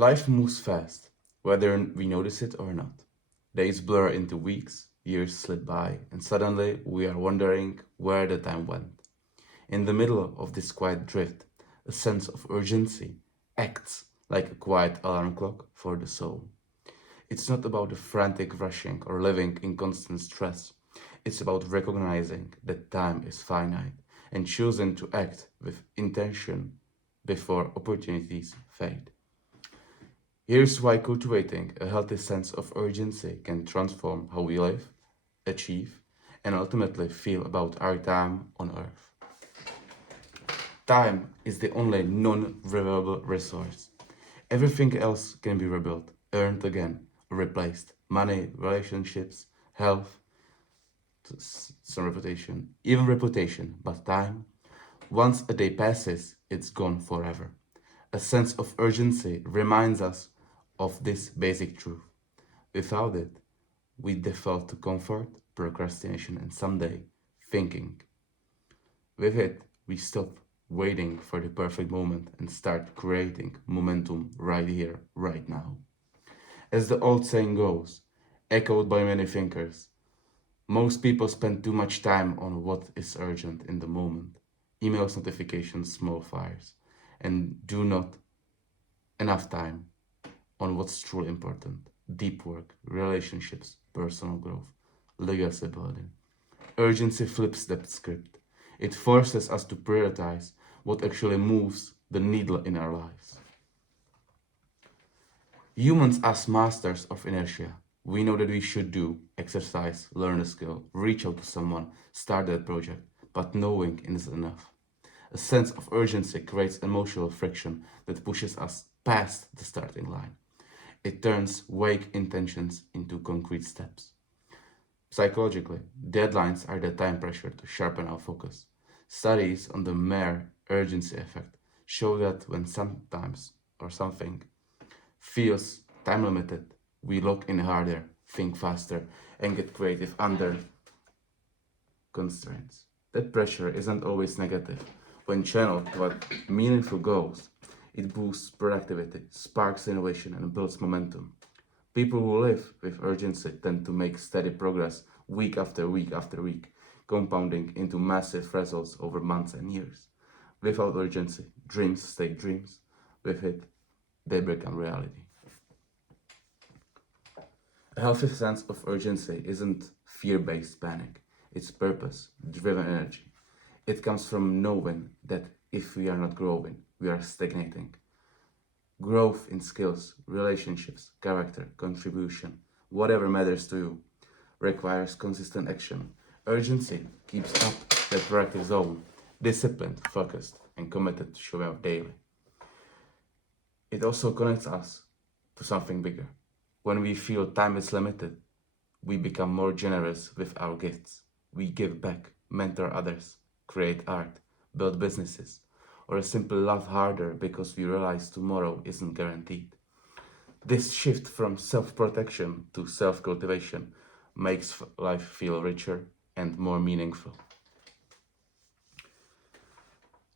Life moves fast, whether we notice it or not. Days blur into weeks, years slip by, and suddenly we are wondering where the time went. In the middle of this quiet drift, a sense of urgency acts like a quiet alarm clock for the soul. It's not about the frantic rushing or living in constant stress. It's about recognizing that time is finite and choosing to act with intention before opportunities fade. Here's why cultivating a healthy sense of urgency can transform how we live, achieve, and ultimately feel about our time on Earth. Time is the only non renewable resource. Everything else can be rebuilt, earned again, or replaced. Money, relationships, health, some reputation, even reputation. But time, once a day passes, it's gone forever. A sense of urgency reminds us of this basic truth. Without it, we default to comfort, procrastination, and someday thinking. With it, we stop waiting for the perfect moment and start creating momentum right here, right now. As the old saying goes, echoed by many thinkers, most people spend too much time on what is urgent in the moment emails, notifications, small fires, and do not enough time on what's truly important deep work, relationships, personal growth, legacy building. Urgency flips that script. It forces us to prioritize what actually moves the needle in our lives. Humans are masters of inertia. We know that we should do, exercise, learn a skill, reach out to someone, start that project, but knowing isn't enough. A sense of urgency creates emotional friction that pushes us past the starting line. It turns vague intentions into concrete steps. Psychologically, deadlines are the time pressure to sharpen our focus. Studies on the mere urgency effect show that when sometimes or something feels time limited, we lock in harder, think faster, and get creative under constraints. That pressure isn't always negative. When channeled toward meaningful goals, it boosts productivity, sparks innovation, and builds momentum. People who live with urgency tend to make steady progress week after week after week, compounding into massive results over months and years. Without urgency, dreams stay dreams. With it, they become reality. A healthy sense of urgency isn't fear based panic, it's purpose driven energy. It comes from knowing that if we are not growing, we are stagnating. Growth in skills, relationships, character, contribution, whatever matters to you, requires consistent action. Urgency keeps up the proactive zone, disciplined, focused, and committed to show up daily. It also connects us to something bigger. When we feel time is limited, we become more generous with our gifts. We give back, mentor others, create art, build businesses, or simply laugh harder because we realize tomorrow isn't guaranteed. This shift from self protection to self cultivation makes life feel richer and more meaningful.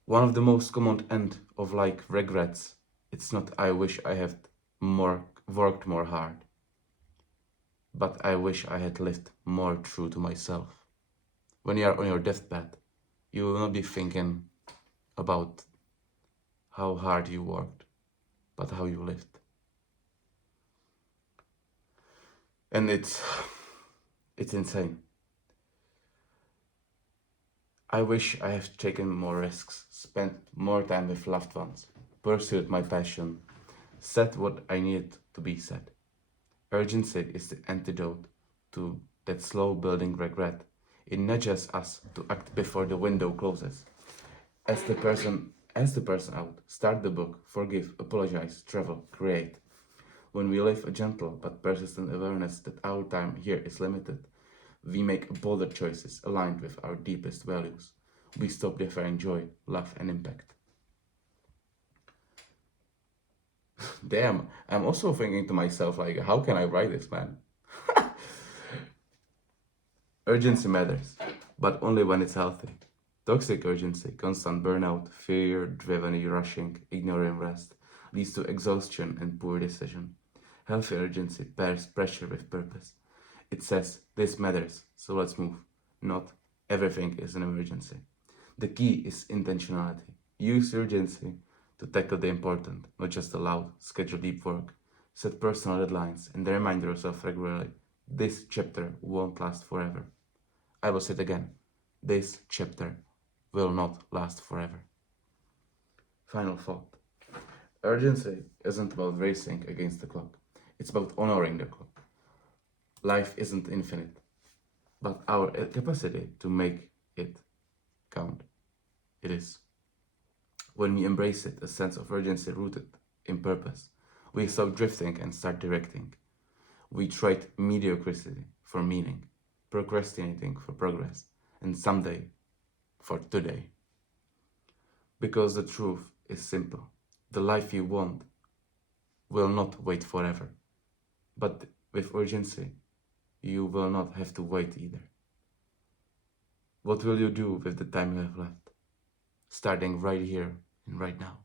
One of the most common end of like regrets, it's not I wish I had more worked more hard, but I wish I had lived more true to myself. When you are on your deathbed, you will not be thinking about how hard you worked, but how you lived. And it's insane. I wish I had taken more risks, spent more time with loved ones, pursued my passion, said what I needed to be said. Urgency is the antidote to that slow building regret. It nudges us to act before the window closes. As the person out, start the book, forgive, apologize, travel, create. When we live a gentle but persistent awareness that our time here is limited, we make bolder choices aligned with our deepest values. We stop deferring joy, love, and impact. Damn, I'm also thinking to myself, like, how can I write this, man? Urgency matters, but only when it's healthy. Toxic urgency, constant burnout, fear driven rushing, ignoring rest, leads to exhaustion and poor decision. Healthy urgency pairs pressure with purpose. It says, this matters, so let's move. Not, everything is an emergency. The key is intentionality. Use urgency to tackle the important, not just the loud, schedule deep work. Set personal deadlines and remind yourself regularly, this chapter won't last forever. I will say it again, this chapter will not last forever. Final thought. Urgency isn't about racing against the clock. It's about honoring the clock. Life isn't infinite, but our capacity to make it count, it is. When we embrace it, a sense of urgency rooted in purpose, we stop drifting and start directing. We trade mediocrity for meaning, procrastinating for progress, and someday for today. Because the truth is simple. The life you want will not wait forever. But with urgency, you will not have to wait either. What will you do with the time you have left? Starting right here and right now.